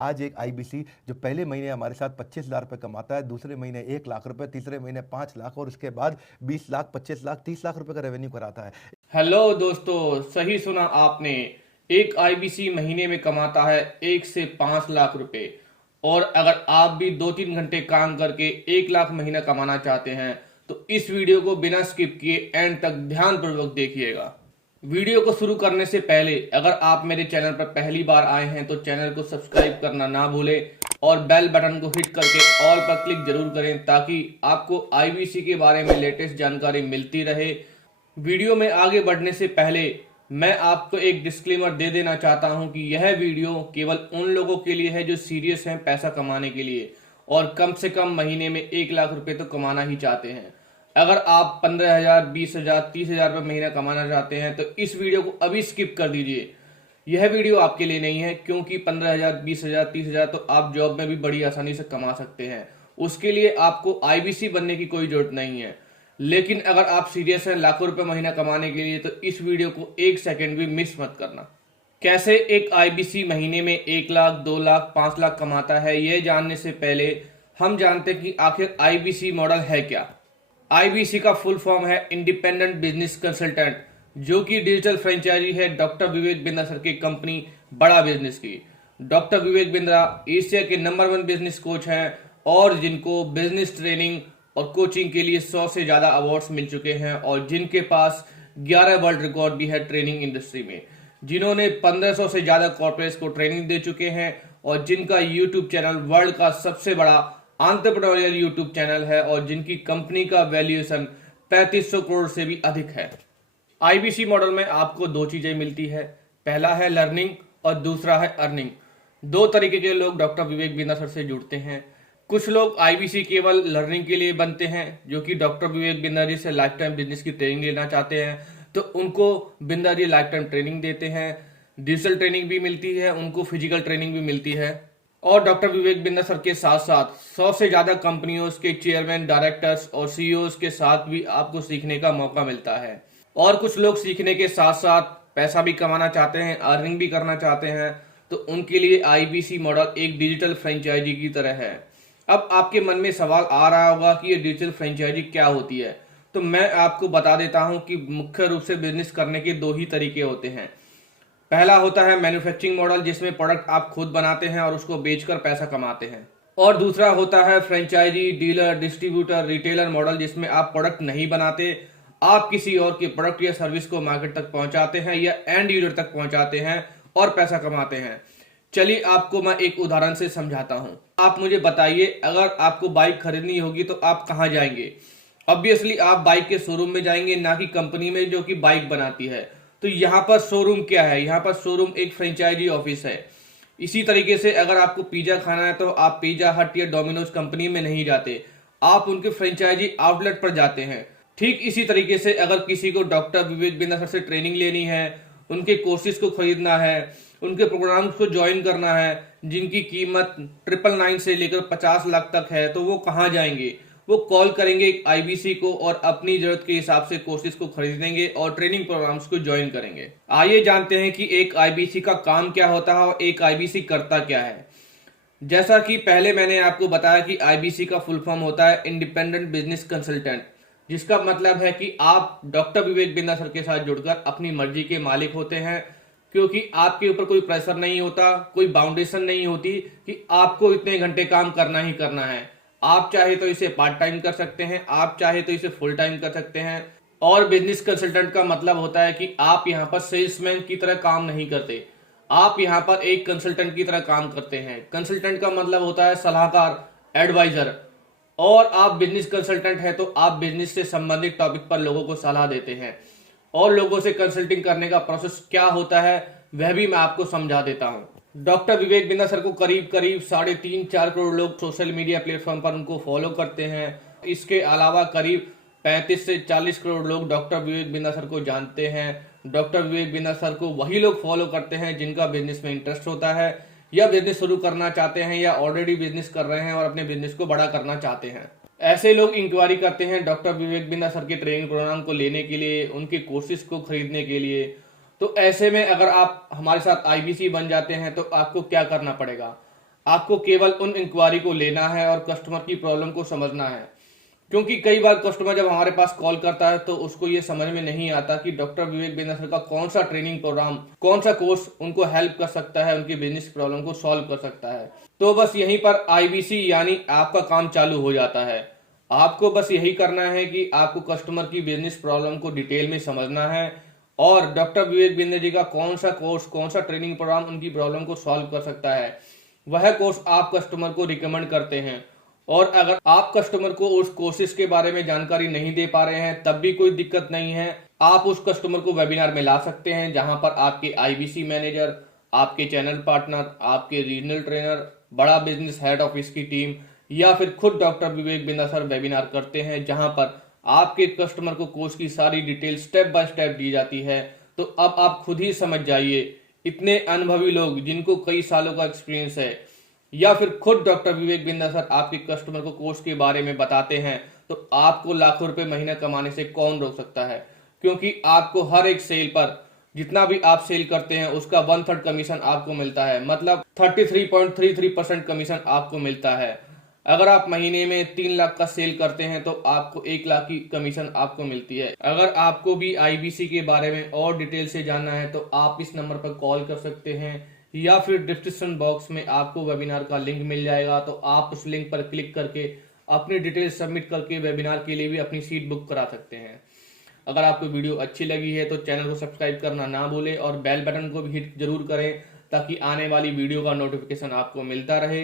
आज एक आईबीसी जो पहले महीने हमारे साथ 25,000 रुपये कमाता है, दूसरे महीने 1 लाख रुपए, तीसरे महीने 5 लाख और उसके बाद 20 लाख, 25 लाख, 30 लाख रुपए का रेवेन्यू कराता है। हेलो दोस्तों, सही सुना आपने। एक आईबीसी महीने में कमाता है 1 से 5 लाख रुपए। और अगर आप भी 2-3 घंटे काम करके 1 लाख महीना कमाना चाहते हैं तो इस वीडियो को बिना स्किप किए एंड तक ध्यानपूर्वक देखिएगा। वीडियो को शुरू करने से पहले अगर आप मेरे चैनल पर पहली बार आए हैं तो चैनल को सब्सक्राइब करना ना भूलें और बेल बटन को हिट करके ऑल पर क्लिक जरूर करें ताकि आपको आईबीसी के बारे में लेटेस्ट जानकारी मिलती रहे। वीडियो में आगे बढ़ने से पहले मैं आपको एक डिस्क्लेमर दे देना चाहता हूं कि यह वीडियो केवल उन लोगों के लिए है जो सीरियस हैं पैसा कमाने के लिए और कम से कम महीने में 1 लाख रुपए तो कमाना ही चाहते हैं। अगर आप 15,000, 20,000, 30,000 रुपये महीना कमाना चाहते हैं तो इस वीडियो को अभी स्किप कर दीजिए। यह वीडियो आपके लिए नहीं है, क्योंकि 15,000, 20,000, 30,000 तो आप जॉब में भी बड़ी आसानी से कमा सकते हैं। उसके लिए आपको आईबीसी बनने की कोई जरूरत नहीं है। लेकिन अगर आप सीरियस हैं लाखों रुपए महीना कमाने के लिए तो इस वीडियो को 1 सेकंड भी मिस मत करना। कैसे एक आईबीसी महीने में 1 लाख, 2 लाख, 5 लाख कमाता है, यह जानने से पहले हम जानते हैं कि आखिर आईबीसी मॉडल है क्या। आईबीसी का फुल फॉर्म है इंडिपेंडेंट बिजनेस कंसल्टेंट, जो कि डिजिटल फ्रेंचाइजी है डॉक्टर विवेक बिंद्रा सर की कंपनी बड़ा बिजनेस की। डॉक्टर विवेक बिंद्रा एशिया के नंबर 1 बिजनेस कोच हैं और जिनको बिजनेस ट्रेनिंग और कोचिंग के लिए 100 से ज्यादा अवार्ड्स मिल चुके हैं और जिनके पास 11 वर्ल्ड रिकॉर्ड भी है ट्रेनिंग इंडस्ट्री में, जिन्होंने 1500 से ज्यादा कॉर्पोरेट्स को ट्रेनिंग दे चुके हैं और जिनका यूट्यूब चैनल वर्ल्ड का सबसे बड़ा एंटरप्रेन्योरियल यूट्यूब चैनल है और जिनकी कंपनी का वैल्यूएशन 3500 करोड़ से भी अधिक है। आईबीसी मॉडल में आपको दो चीजें मिलती है, पहला है लर्निंग और दूसरा है अर्निंग। दो तरीके के लोग डॉक्टर विवेक बिंद्रा सर से जुड़ते हैं। कुछ लोग आईबीसी केवल लर्निंग के लिए बनते हैं, जो कि डॉक्टर विवेक बिंद्रा जी से लाइफ टाइम बिजनेस की ट्रेनिंग लेना चाहते हैं तो उनको Bindra ji life time training देते हैं। डिजिटल ट्रेनिंग भी मिलती है, उनको फिजिकल ट्रेनिंग भी मिलती है। और डॉक्टर विवेक बिंद्रा सर के साथ साथ 100 से ज्यादा कंपनियों के चेयरमैन, डायरेक्टर्स और सीईओ के साथ भी आपको सीखने का मौका मिलता है। और कुछ लोग सीखने के साथ साथ पैसा भी कमाना चाहते हैं, अर्निंग भी करना चाहते हैं, तो उनके लिए आईबीसी मॉडल एक डिजिटल फ्रेंचाइजी की तरह है। अब आपके मन में सवाल आ रहा होगा कि ये डिजिटल फ्रेंचाइजी क्या होती है, तो मैं आपको बता देता हूं कि मुख्य रूप से बिजनेस करने के दो ही तरीके होते हैं। पहला होता है मैन्युफैक्चरिंग मॉडल, जिसमें प्रोडक्ट आप खुद बनाते हैं और उसको बेचकर पैसा कमाते हैं। और दूसरा होता है franchise, dealer, distributor, retailer model, जिसमें आप प्रोडक्ट नहीं बनाते, आप किसी और के प्रोडक्ट या सर्विस को मार्केट तक पहुंचाते हैं या एंड यूजर तक पहुंचाते हैं और पैसा कमाते हैं। चलिए आपको मैं एक उदाहरण से समझाता हूं। आप मुझे बताइए, अगर आपको बाइक खरीदनी होगी तो आप कहां जाएंगे? ऑब्वियसली आप बाइक के शोरूम में जाएंगे, ना कि कंपनी में जो कि बाइक बनाती है। तो यहाँ पर शोरूम क्या है? यहाँ पर शोरूम एक फ्रेंचाइजी ऑफिस है। इसी तरीके से अगर आपको पिज्जा खाना है तो आप पिज्जा हट या डोमिनोज कंपनी में नहीं जाते, आप उनके फ्रेंचाइजी आउटलेट पर जाते हैं। ठीक इसी तरीके से अगर किसी को डॉक्टर विवेक बिंद्रा सर से ट्रेनिंग लेनी है, उनके कोर्सेज को खरीदना है, उनके प्रोग्राम्स को ज्वाइन करना है जिनकी कीमत 999 से लेकर 50 लाख तक है, तो वो कहाँ जाएंगे? वो कॉल करेंगे आईबीसी को और अपनी जरूरत के हिसाब से कोर्सेज को खरीदेंगे और ट्रेनिंग प्रोग्राम्स को ज्वाइन करेंगे। आइए जानते हैं कि एक आईबीसी का काम क्या होता है और एक आईबीसी करता क्या है। जैसा कि पहले मैंने आपको बताया कि आईबीसी का फुल फॉर्म होता है इंडिपेंडेंट बिजनेस कंसल्टेंट, जिसका मतलब है कि आप डॉक्टर विवेक बिंद्रा सर के साथ जुड़कर अपनी मर्जी के मालिक होते हैं, क्योंकि आपके ऊपर कोई प्रेशर नहीं होता, कोई बाउंडेशन नहीं होती कि आपको इतने घंटे काम करना ही करना है। आप चाहे तो इसे पार्ट टाइम कर सकते हैं, आप चाहे तो इसे फुल टाइम कर सकते हैं। और बिजनेस कंसल्टेंट का मतलब होता है कि आप यहाँ पर सेल्समैन की तरह काम नहीं करते, आप यहाँ पर एक कंसल्टेंट की तरह काम करते हैं। कंसल्टेंट का मतलब होता है सलाहकार, एडवाइजर। और आप बिजनेस कंसल्टेंट है तो आप बिजनेस से संबंधित टॉपिक पर लोगों को सलाह देते हैं। और लोगों से कंसल्टिंग करने का प्रोसेस क्या होता है वह भी मैं आपको समझा देता हूं। डॉक्टर विवेक बिंद्रा सर को करीब करीब 3.5-4 करोड़ लोग सोशल मीडिया प्लेटफॉर्म पर उनको फॉलो करते हैं। इसके अलावा करीब 35 से 40 करोड़ लोग डॉक्टर विवेक बिंद्रा सर को जानते हैं। डॉक्टर विवेक बिंद्रा सर को वही लोग फॉलो करते हैं जिनका बिजनेस में इंटरेस्ट होता है, या बिजनेस शुरू करना चाहते हैं, या ऑलरेडी बिजनेस कर रहे हैं और अपने बिजनेस को बड़ा करना चाहते हैं। ऐसे लोग इंक्वायरी करते हैं डॉक्टर विवेक बिंद्रा सर के ट्रेनिंग प्रोग्राम को लेने के लिए, उनके कोर्सेज को खरीदने के लिए। तो ऐसे में अगर आप हमारे साथ आईबीसी बन जाते हैं तो आपको क्या करना पड़ेगा? आपको केवल उन इंक्वायरी को लेना है और कस्टमर की प्रॉब्लम को समझना है। क्योंकि कई बार कस्टमर जब हमारे पास कॉल करता है तो उसको ये समझ में नहीं आता कि डॉक्टर विवेक बिंद्रा सर का कौन सा ट्रेनिंग प्रोग्राम, कौन सा कोर्स उनको हेल्प कर सकता है, उनकी बिजनेस प्रॉब्लम को सॉल्व कर सकता है। तो बस यहीं पर आईबीसी यानी आपका काम चालू हो जाता है। आपको बस यही करना है कि आपको कस्टमर की बिजनेस प्रॉब्लम को डिटेल में समझना है और डॉक्टर विवेक बिंद्रा जी का कौन सा कोर्स, कौन सा ट्रेनिंग प्रोग्राम उनकी प्रॉब्लम को सॉल्व कर सकता है, वह कोर्स आप कस्टमर को रिकमेंड करते हैं। और अगर आप कस्टमर को उस कोर्सेज के बारे में जानकारी नहीं दे पा रहे हैं तब भी कोई दिक्कत नहीं है, आप उस कस्टमर को वेबिनार में ला सकते हैं जहां पर आपके आईबीसी मैनेजर, आपके चैनल पार्टनर, आपके रीजनल ट्रेनर, बड़ा बिजनेस हेड ऑफिस की टीम या फिर खुद doctor Vivek Bindra sir webinar करते हैं जहां पर आपके कस्टमर को कोर्स की सारी डिटेल स्टेप बाय स्टेप दी जाती है। तो अब आप खुद ही समझ जाइए, इतने अनुभवी लोग जिनको कई सालों का एक्सपीरियंस है या फिर खुद डॉक्टर विवेक बिंद्रा सर आपके कस्टमर को कोर्स के बारे में बताते हैं तो आपको लाखों रुपए महीना कमाने से कौन रोक सकता है। क्योंकि आपको हर एक सेल पर जितना भी आप सेल करते हैं उसका 1/3 कमीशन आपको मिलता है, मतलब 33.33% कमीशन आपको मिलता है। अगर आप महीने में 3 लाख का सेल करते हैं तो आपको 1 लाख की कमीशन आपको मिलती है। अगर आपको भी आईबीसी के बारे में और डिटेल से जानना है तो आप इस नंबर पर कॉल कर सकते हैं या फिर डिस्क्रिप्शन बॉक्स में आपको वेबिनार का लिंक मिल जाएगा, तो आप उस लिंक पर क्लिक करके अपनी डिटेल सबमिट करके वेबिनार के लिए भी अपनी सीट बुक करा सकते हैं। अगर आपको वीडियो अच्छी लगी है तो चैनल को सब्सक्राइब करना ना भूलें और बेल बटन को भी हिट जरूर करें ताकि आने वाली वीडियो का नोटिफिकेशन आपको मिलता रहे।